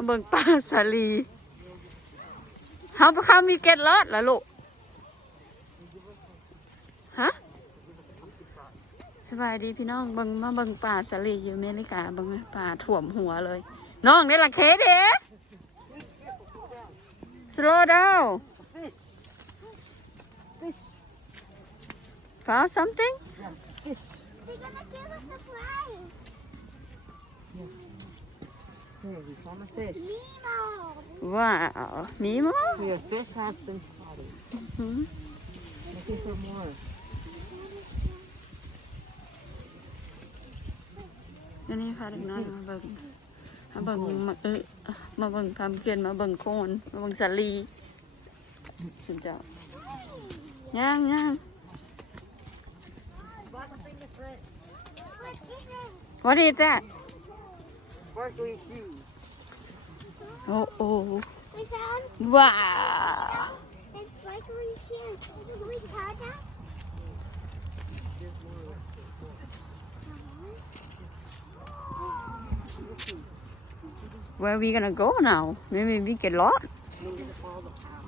มาเบิ่งปลาสาลีเขาต้องข้ามมีเกล็ดรอดเหรอลูกฮะสบายดีพี่น้องมาเบิ่งปลาสาลีอยู่อเมริกาเบิ่งปลาถ่วมหัวเลยน้องได้ละเคเด้ slow down found something Here, we found a fish. wow Nemo Here, fish has been spotted. Looking for more. อันนี้พาเด็กน้อยมาเบิ่งมาเบิ่งทำเกียนมาเบิ่งโคนมาเบิ่งสาลีสุดเจ้าย่าง What is that Sparkly shoes. Oh We found wow sparkly shoes. We found that. where we gonna go now maybe we get lost Maybe to follow the path.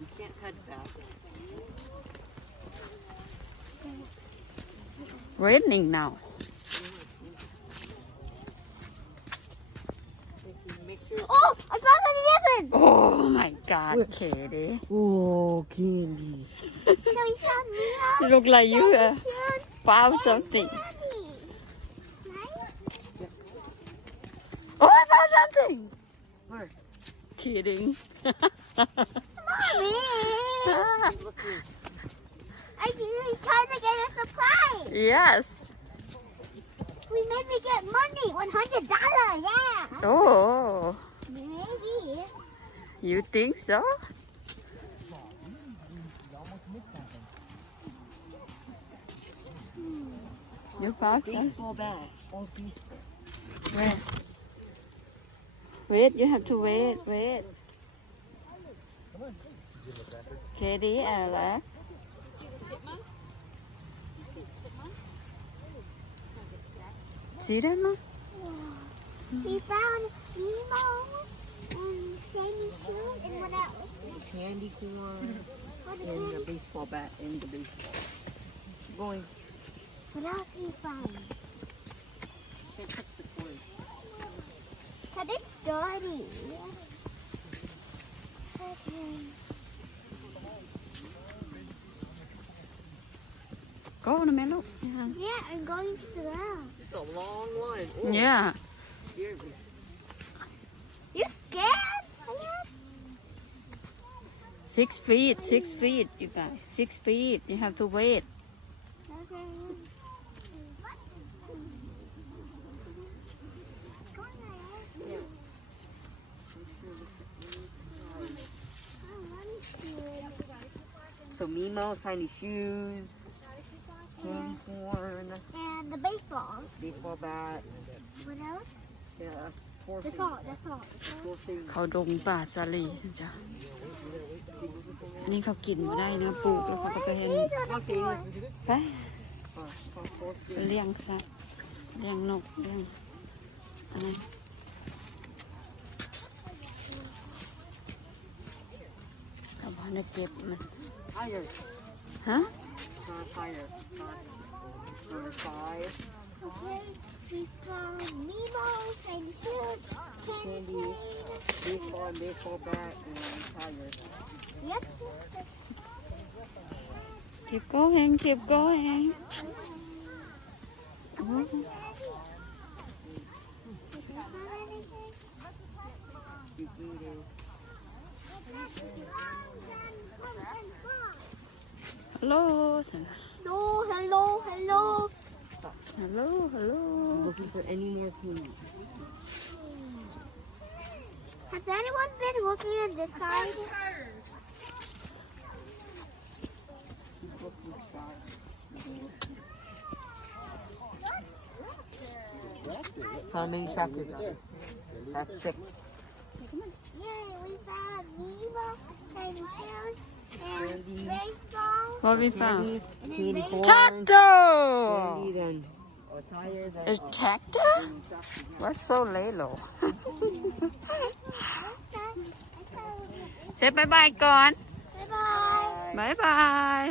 You can't head back. raining now Make sure. Oh, I found an elephant. oh my god Katie Oh, candy. So we found Nemo. look like you Shoes. found something Candy. Right? oh I found something Where? kidding Mommy. I think he's trying to get a surprise. yes We maybe get money, $100. Yeah. oh Maybe. you think so you found that? Baseball bat. All baseball. Where? Wait, you have to wait. Katie, Alex. See that, Mom? We found Nemo and shiny shoes and what else? Candy corn. What And else? the baseball bat and the baseball. Keep going. What else we found? Can't touch the corn. Cause it's dirty. Okay. Go on a minute. Yeah, I'm going slow. It's a long one. Oh, Yeah. scared me. You scared? Hello? 6 feet, 6 feet, you guys. 6 feet. You have to wait. Okay. So Mimo, tiny shoes, candy corn, And the baseball. baseball bat. What else? Yeah, four That's things. all. That's all. Four things. เขาดงป่าสาลีจ้ะอันนี้เขากินมาได้นะปลูกแล้วเขาก็ไปเห็น These are the four. ไป Four ไป things. เลี้ยงสัตว์เลี้ยงนกเลี้ยงอะไรเขาบอกให้เก็บมัน Higher. ฮะ Not higher. Not number 5. Okay. We found Nemo, shiny shoes, candy Candy. cane. Baseball bat, and tire. Yep. keep going keep going Keep eating. hello Hello. hello I'm looking for any more food. Has anyone been looking at this side? How many chapters? That's 6. Yay, we found Nemo, shiny shoes, and Candy. baseball. what we found Candy corn. Tato Candy then or tire than A tractor? What's so little? เช็ดบายบายก่อน บ๊ายบาย บายบาย